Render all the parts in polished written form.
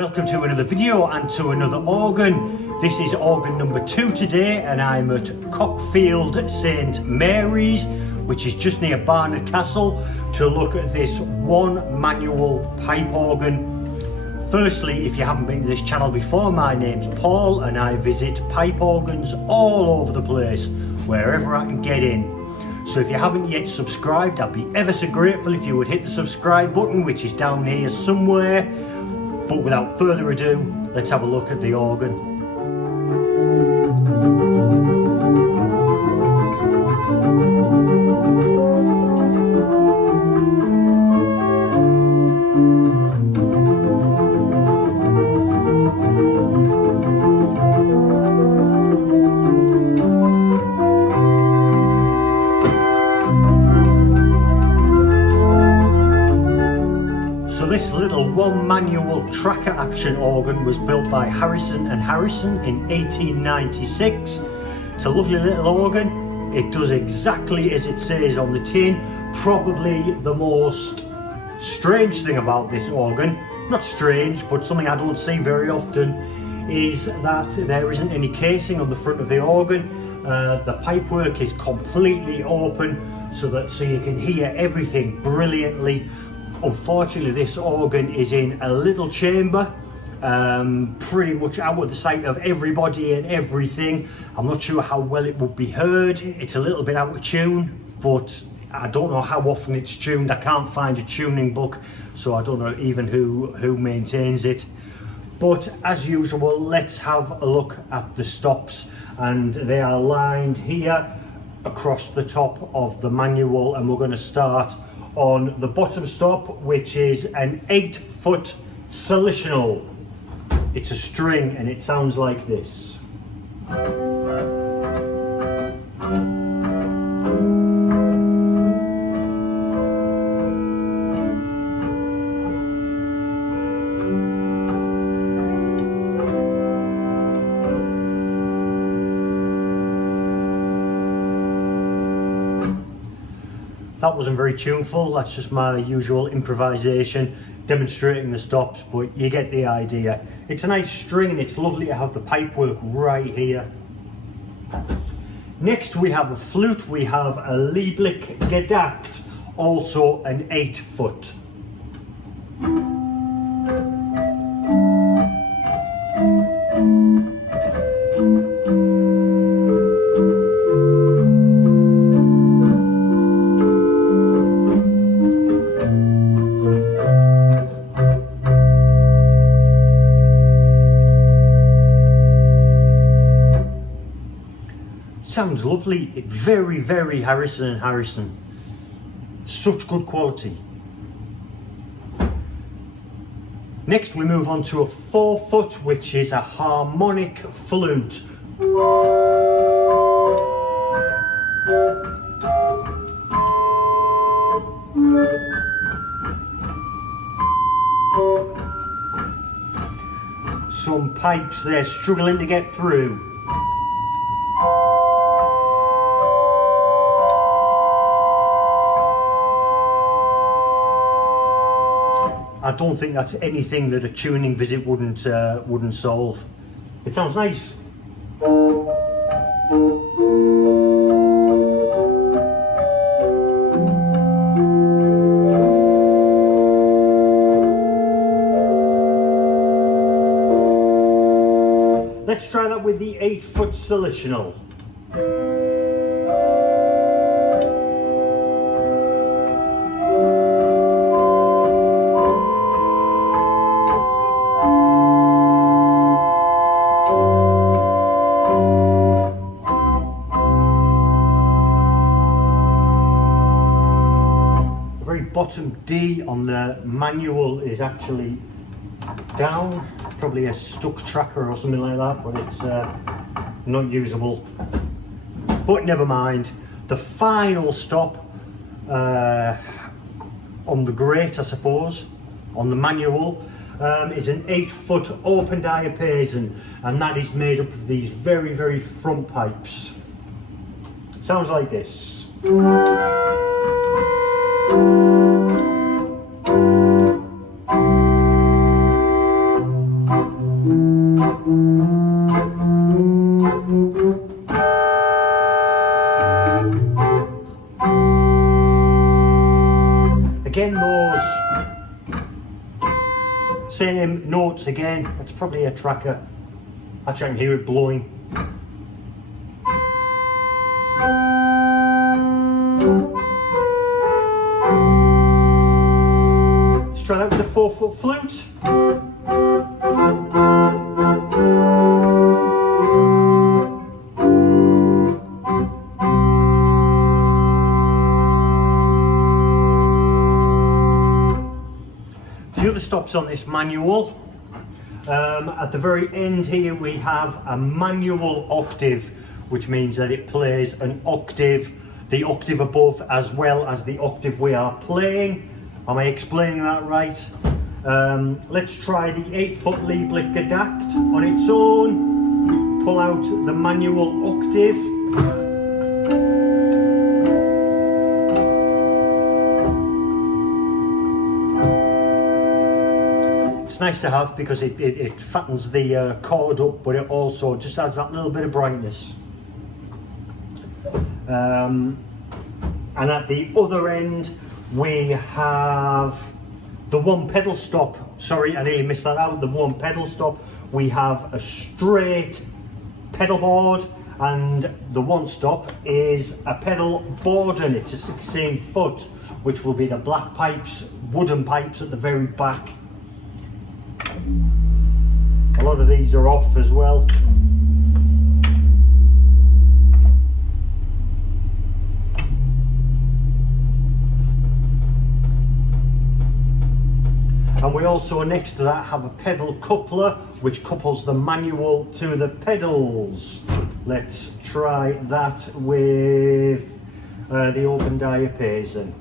Welcome to another video and to another organ. This is organ number 2 today, and I'm at Cockfield St Mary's, which is just near Barnard Castle, to look at this one manual pipe organ. Firstly, if you haven't been to this channel before, my name's Paul and I visit pipe organs all over the place, wherever I can get in. So if you haven't yet subscribed, I'd be ever so grateful if you would hit the subscribe button, which is down here somewhere. But without further ado, let's have a look at the organ. This little one manual tracker action organ was built by Harrison and Harrison in 1896. It's a lovely little organ. It does exactly as it says on the tin. Probably the most strange thing about this organ, not strange, but something I don't see very often, is that there isn't any casing on the front of the organ. The pipework is completely open so you can hear everything brilliantly. Unfortunately, this organ is in a little chamber, pretty much out of the sight of everybody and everything. I'm not sure how well it would be heard. It's a little bit out of tune, but I don't know how often it's tuned. I can't find a tuning book, so I don't know even who maintains it. But as usual, let's have a look at the stops, and they are lined here across the top of the manual, and we're going to start on the bottom stop, which is an 8-foot solutional. It's a string and it sounds like this. That wasn't very tuneful, that's just my usual improvisation, demonstrating the stops, but you get the idea. It's a nice string and it's lovely to have the pipework right here. Next we have a flute. We have a Lieblich Gedackt, also an 8-foot. Sounds lovely. It's very, very Harrison and Harrison. Such good quality. Next we move on to a 4-foot, which is a harmonic flute. Some pipes there struggling to get through. I don't think that's anything that a tuning visit wouldn't solve. It sounds nice. Let's try that with the 8-foot solutional. Bottom D on the manual is actually down, probably a stuck tracker or something like that, but it's not usable. But never mind. The final stop on the grate, I suppose, on the manual, is an 8-foot open diapason, and that is made up of these very, very front pipes. Sounds like this. same notes again. That's probably a tracker. Actually, I can hear it blowing. Let's try that with the 4-foot flute. The other stops on this manual, at the very end here we have a manual octave, which means that it plays an octave, the octave above as well as the octave we are playing. Am I explaining that right? Let's try the 8-foot Lieblich Gedackt on its own, pull out the manual octave. It's nice to have because it fattens the chord up, but it also just adds that little bit of brightness. And at the other end we have the one pedal stop. Sorry, I nearly missed that out. The one pedal stop. We have a straight pedal board, and the one stop is a pedal board, and it's a 16-foot, which will be the black pipes, wooden pipes at the very back. A lot of these are off as well. And we also, next to that, have a pedal coupler which couples the manual to the pedals. Let's try that with the open diapason.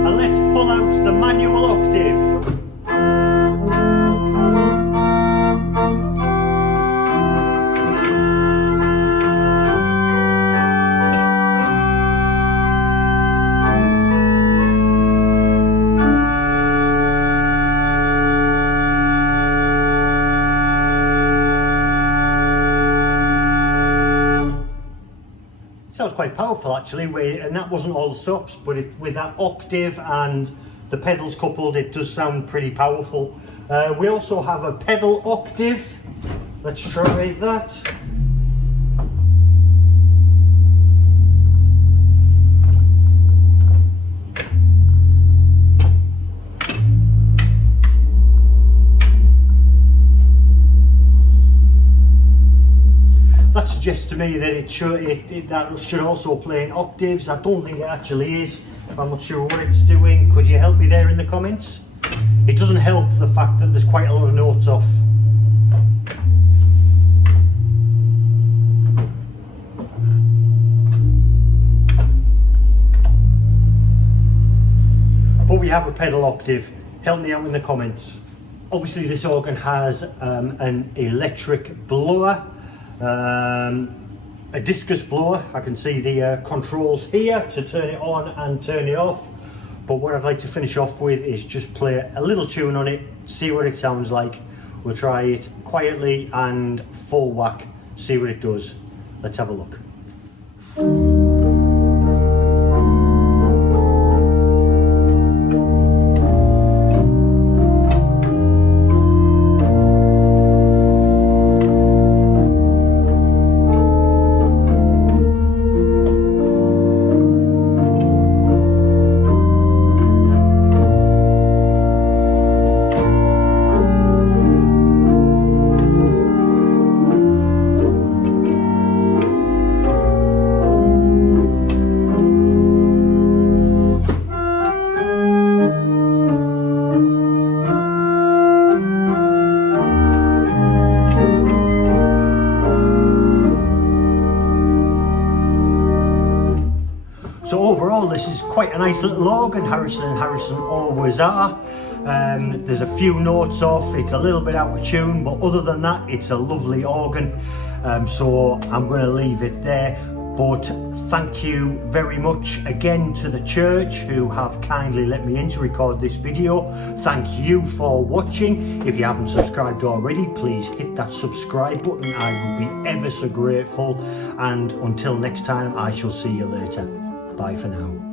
And let's pull out the manual octave. Sounds quite powerful actually, and that wasn't all the stops, but with that octave and the pedals coupled, it does sound pretty powerful. We also have a pedal octave. Let's try that. That suggests to me that it should also play in octaves. I don't think it actually is. I'm not sure what it's doing. Could you help me there in the comments? It doesn't help the fact that there's quite a lot of notes off. But we have a pedal octave. Help me out in the comments. Obviously this organ has an electric blower. A discus blower. I can see the controls here to turn it on and turn it off, but what I'd like to finish off with is just play a little tune on it, see what it sounds like. We'll try it quietly and full whack, see what it does. Let's have a look. So overall this is quite a nice little organ. Harrison and Harrison always are. There's a few notes off, it's a little bit out of tune, but other than that it's a lovely organ. So I'm going to leave it there. But thank you very much again to the church who have kindly let me in to record this video. Thank you for watching. If you haven't subscribed already, please hit that subscribe button. I will be ever so grateful. And until next time, I shall see you later. Bye for now.